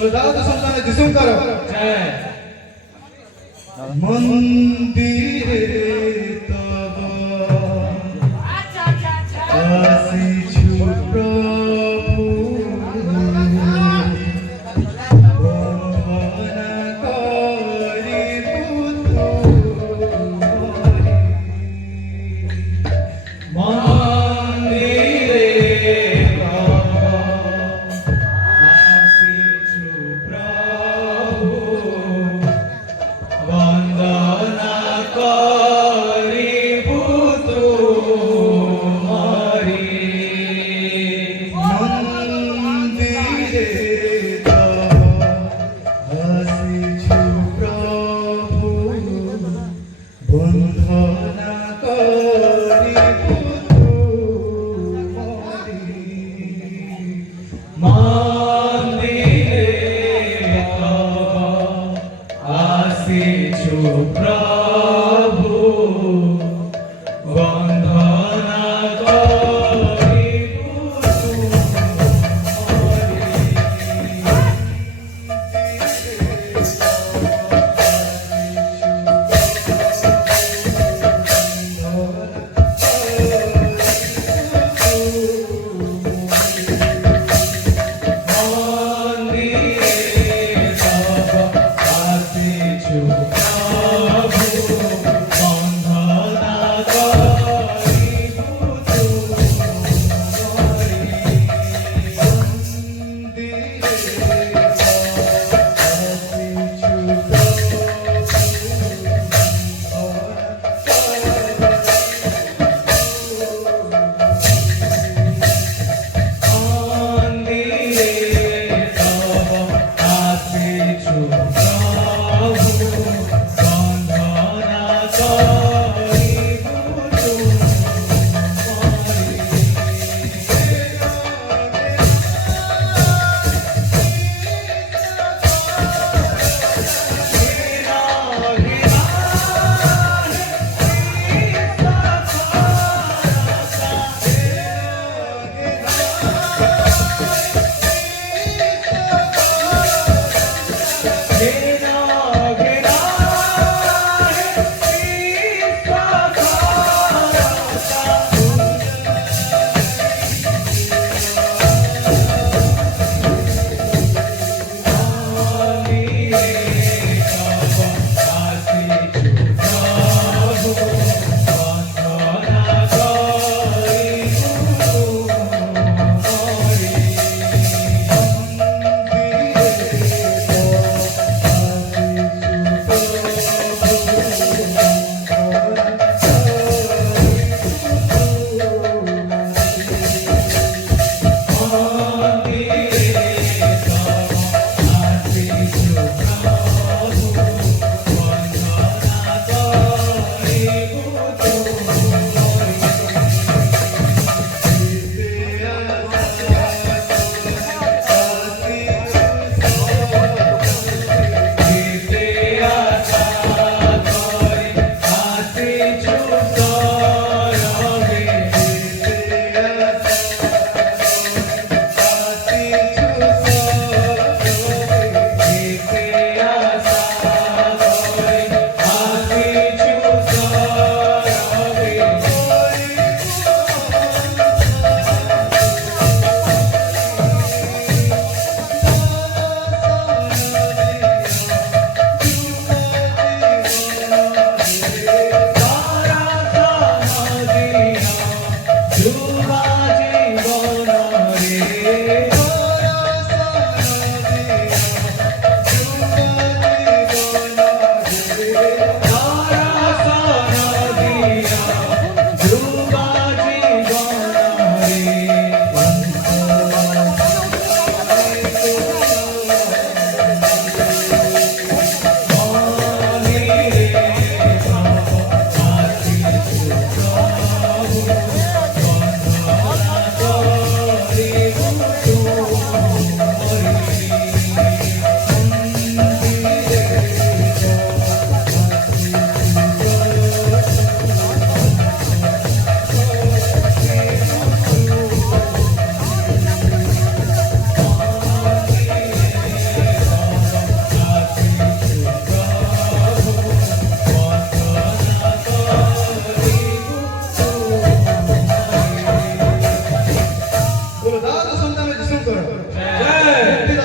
প্রদাত সন্তান যিশুঙ্কর জয় মন্দিরে তব আসিছু প্রভু বন্দনা করিবু তুমরি। মন্দিরে তব আসিছু প্রভু বন্দনা করিবু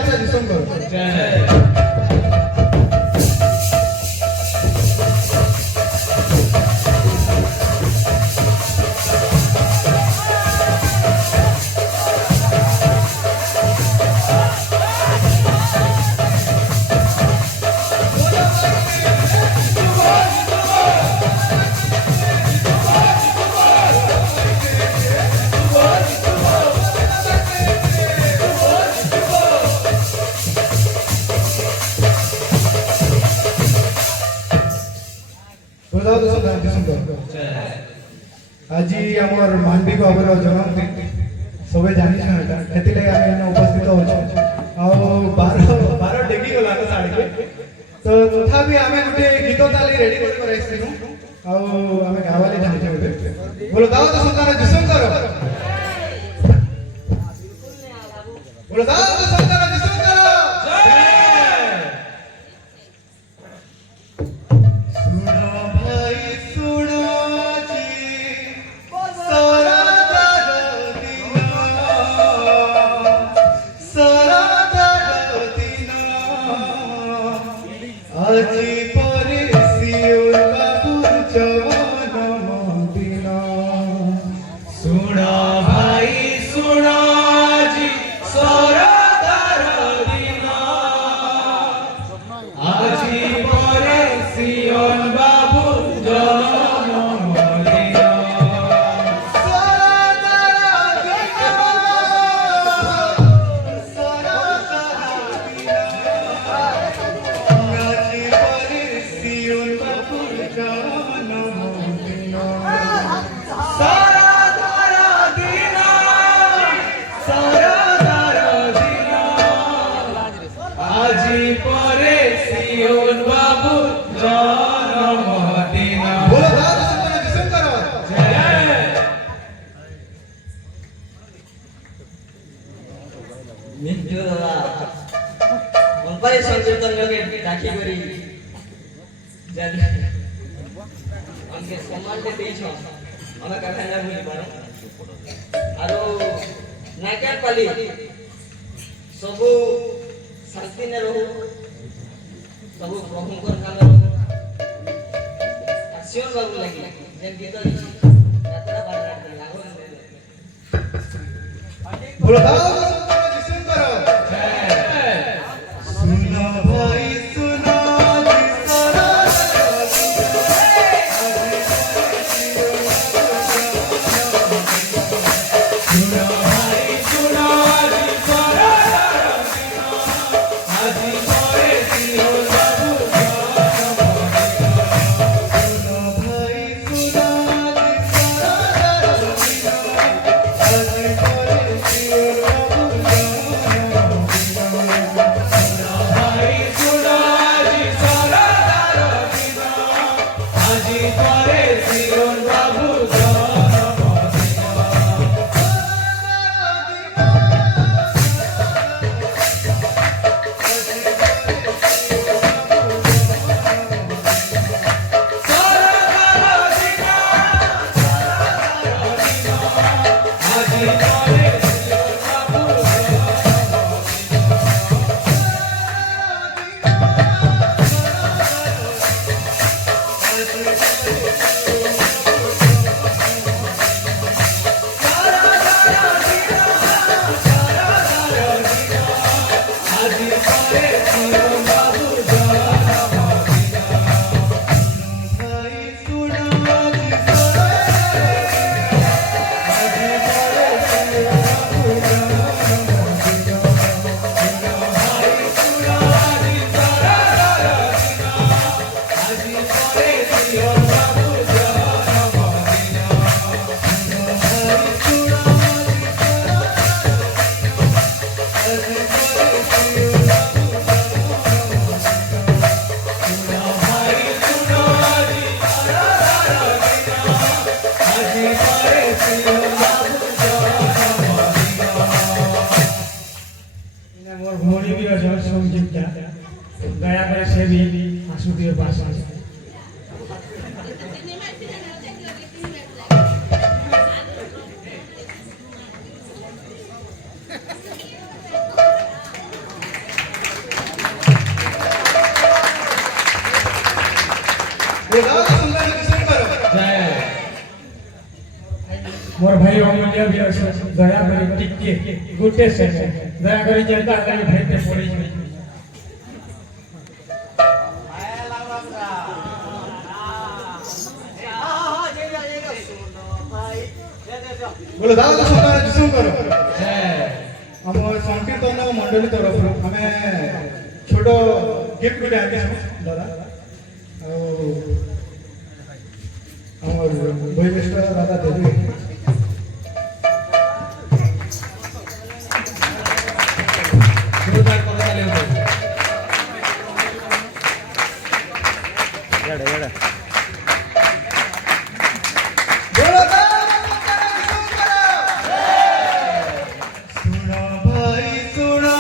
ଯାତ୍ରା ଦିଶଙ୍କର जय ପ୍ରଧାନ ଦିଶଙ୍କର जय ଆଜି ଆମର ମାନବିକ ବାବୁର ଜନ୍ମଦିନ ସବେ ଜାଣିଛୁ ଏଇଟା ସେଥିଲାଗି ଆମେ ଏଇନେ ଉପସ୍ଥିତ ଅଛୁ ଆଉ ବାର ଡେକି ଗଲା ତ ସାଡ଼କେ ତ ତଥାପି ଆମେ ଗୋଟେ ଗୀତ ତାଲି ରେଡି କରି ଆସିଥିଲୁ ଆଉ ଆମେ ଗାବାଲି ଜାଣିଛୁ ଏବେ ବୋଲ ଦାଉଦ ସନ୍ତାନ ଦିଶଙ୍କର ବୋଲ ଦାଉଦ ସନ୍ତାନ ଦିଶଙ୍କର ଶୁଣ ଭାଇ ଶୁଣ ଆଜି ସରାଦାର ଦିନ ଆଜି ପରେ ସିଓର ବାବୁର ଜନ୍ମ ଦିନ सुन भाई सुन जी सरदार दिन আজি পরে সিয়ন বাবু জন্মদিন सरदार दिन सरदार दिन আজি পরে সিয়ন বাবু জন্মদিন জয় मिंटू दादा कंपारी संकीर्तन लगे राखी करी जन हमके सम्मान के देई छ हमें कखन भूल पारो आरो नाकर पाली सबु शांति ने रहू सबु प्रभुकर काम रहू आसियन बाबू लगी जेन गीत यात्रा बार लागो बोलो दाऊद सन्तान दिशଙ୍କର सुन भाई सुन दयाकर से भी आंसू के पास बोला सुंदर किशन करो जय मोर भाई अमूल्य भी अछि दया करी टिके गुटे सेकंड दया करी जनता हलाली भाई पे पड़ी छी बोलो दादा सुंदर किशन करो जय हम संकीर्तन मंडली तरफ आमे छोट गिफ्ट गुटे आनिछु दादा और वैशिष्ट दादा देवी जोरदार करताली होते बोलो दादा सुनो भाई सुनो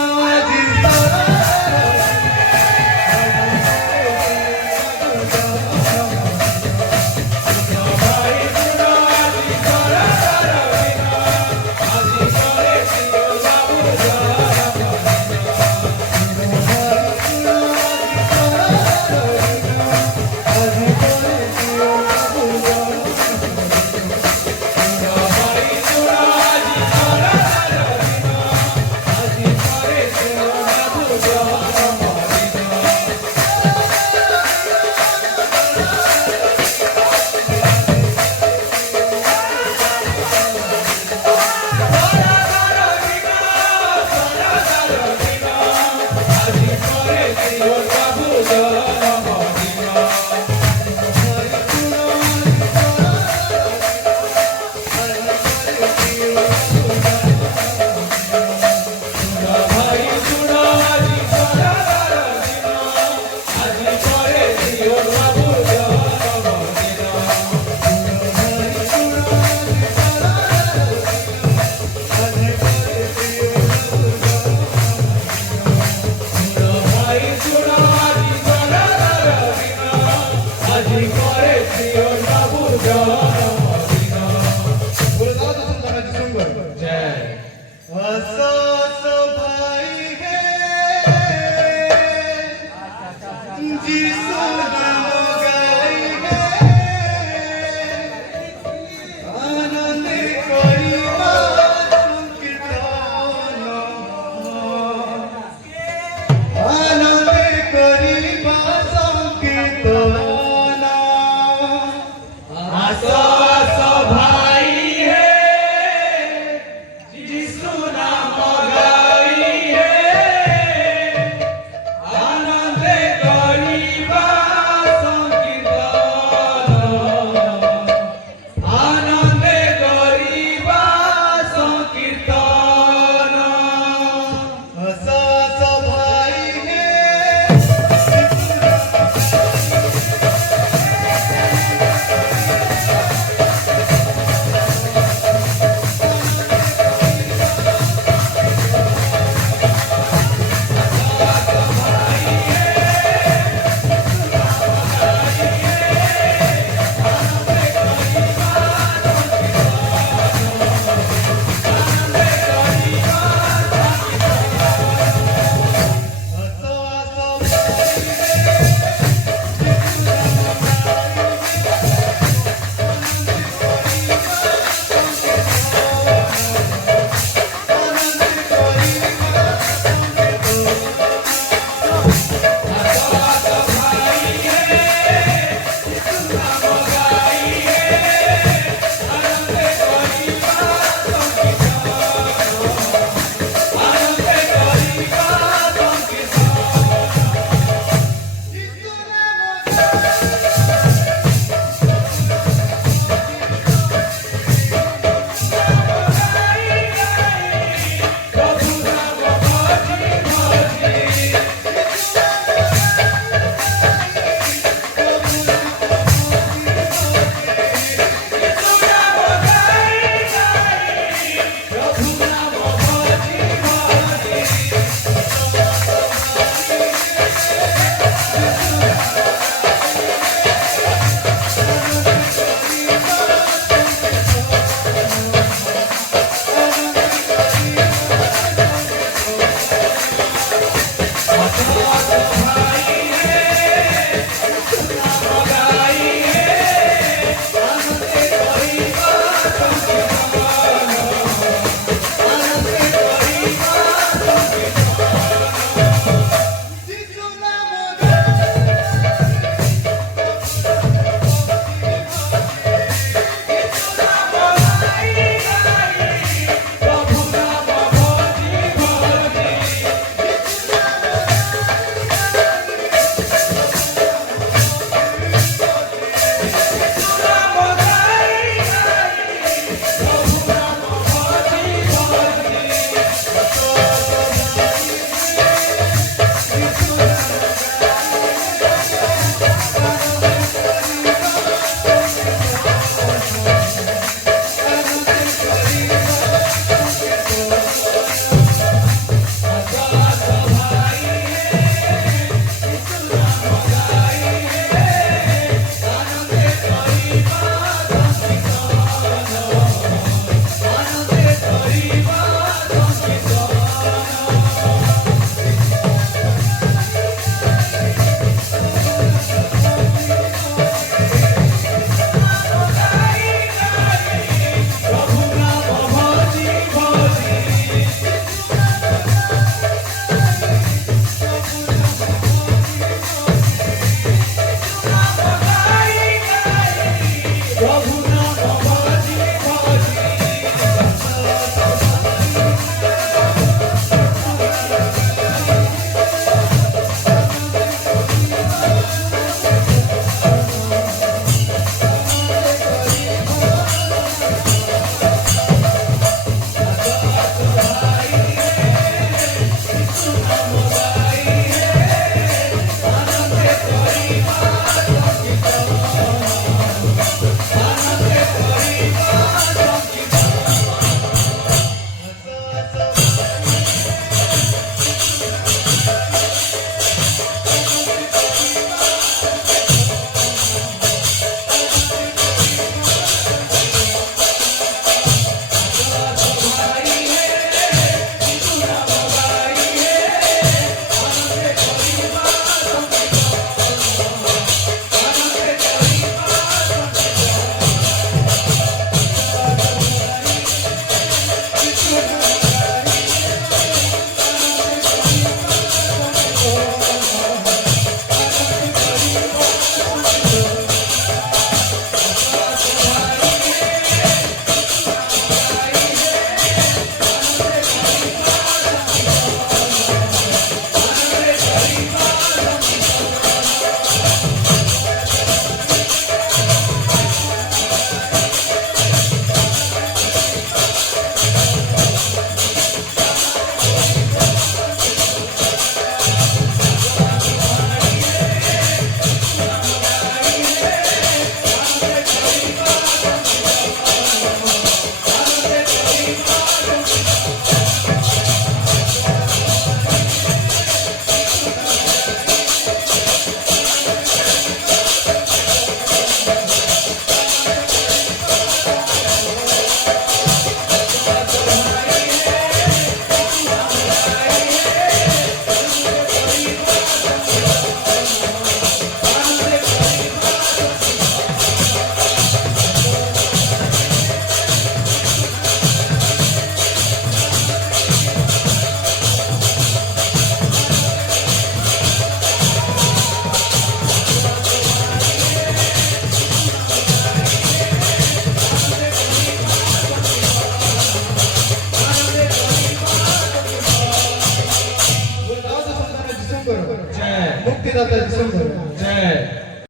ଶାନ୍ତିଦାତା ଯୀଶୁଙ୍କର ଜୟ